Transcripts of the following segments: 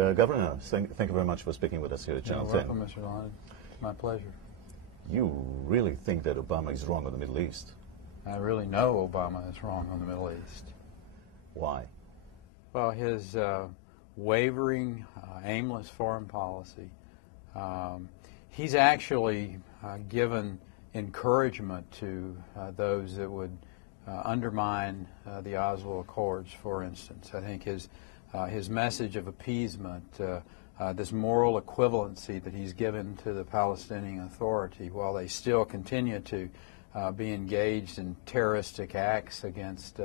Governor, thank you very much for speaking with us here at Channel 10. You're welcome, Mr. Lyon. My pleasure. You really think that Obama is wrong on the Middle East? I really know Obama is wrong on the Middle East. Why? Well, his wavering, aimless foreign policy, he's actually given encouragement to those that would undermine the Oslo Accords, for instance. I think his message of appeasement, this moral equivalency that he's given to the Palestinian Authority, while they still continue to be engaged in terroristic acts against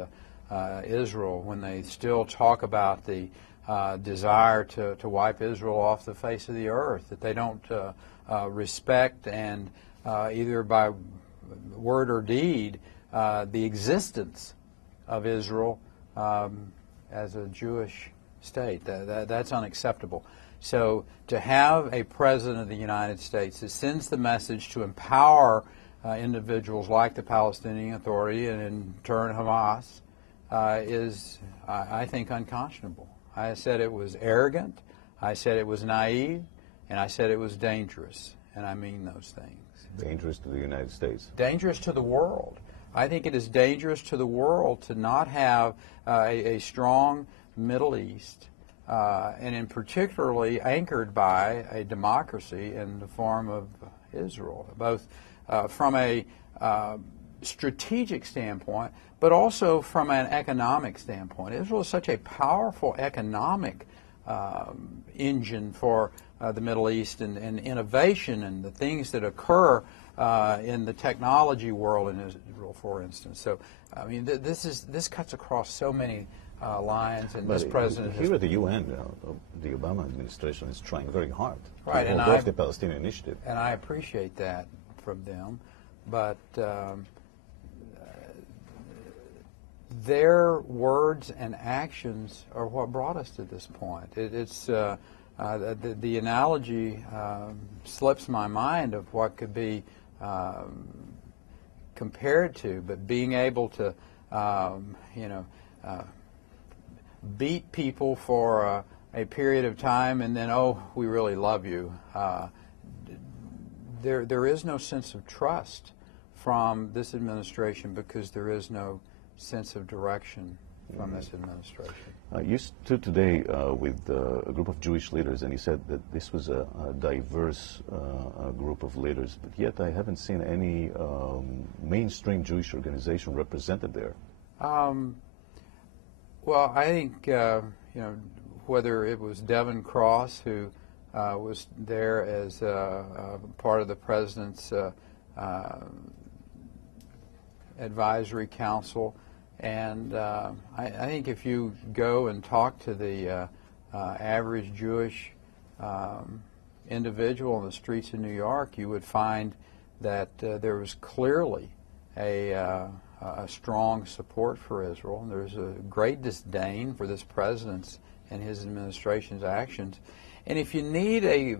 Israel, when they still talk about the desire to wipe Israel off the face of the earth, that they don't respect and either by word or deed the existence of Israel as a Jewish state. That's unacceptable. So to have a president of the United States that sends the message to empower individuals like the Palestinian Authority and in turn Hamas is, I think, unconscionable. I said it was arrogant, I said it was naive, and I said it was dangerous, and I mean those things. Dangerous to the United States. Dangerous to the world. I think it is dangerous to the world to not have a strong Middle East, and in particularly anchored by a democracy in the form of Israel, both from a strategic standpoint, but also from an economic standpoint. Israel is such a powerful economic engine for the Middle East and innovation and the things that occur in the technology world in Israel, for instance. So, I mean, this cuts across so many lines, and but this president here at the UN, the Obama administration is trying very hard to hold and off the Palestinian Initiative. And I appreciate that from them, but their words and actions are what brought us to this point. The analogy slips my mind of what could be compared to, but being able to, beat people for a period of time and then, oh, we really love you. There is no sense of trust from this administration because there is no sense of direction from this administration. You stood today with a group of Jewish leaders, and you said that this was a diverse group of leaders, but yet I haven't seen any mainstream Jewish organization represented there. Well, I think whether it was Devin Cross, who was there as part of the president's advisory council. And I think if you go and talk to the average Jewish individual on the streets of New York, you would find that there was clearly a strong support for Israel. And there's a great disdain for this president's and his administration's actions. And if you need a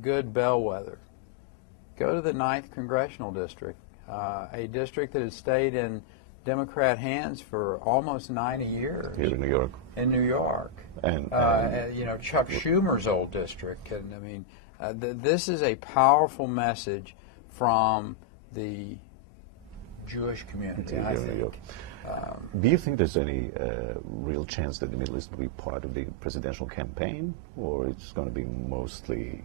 good bellwether, go to the 9th Congressional District. A district that has stayed in Democrat hands for almost 90 years. Here in New York. In New York. And Chuck Schumer's old district. And I mean, this is a powerful message from the Jewish community, I think. Do you think there's any real chance that the Middle East will be part of the presidential campaign, or it's going to be mostly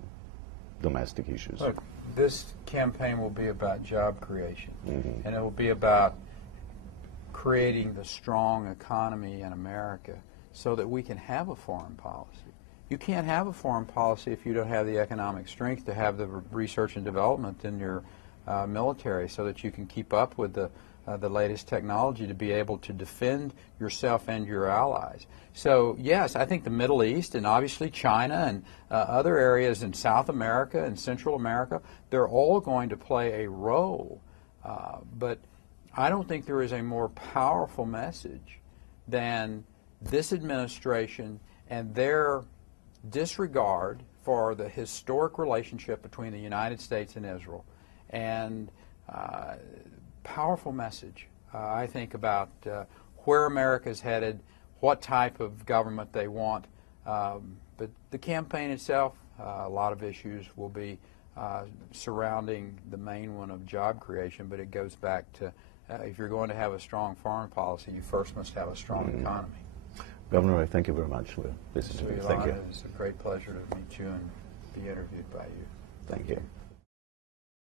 domestic issues? Look, this campaign will be about job creation, and it will be about creating the strong economy in America so that we can have a foreign policy. You can't have a foreign policy if you don't have the economic strength to have the research and development in your military so that you can keep up with the latest technology to be able to defend yourself and your allies. So, yes, I think the Middle East and obviously China and other areas in South America and Central America, they're all going to play a role. But I don't think there is a more powerful message than this administration and their disregard for the historic relationship between the United States and Israel. And powerful message, I think, about where America is headed, what type of government they want. But the campaign itself, a lot of issues will be surrounding the main one of job creation, but it goes back to if you're going to have a strong foreign policy, you first must have a strong economy. Governor, I thank you very much for this interview. Thank you. It's a great pleasure to meet you and be interviewed by you. Thank you.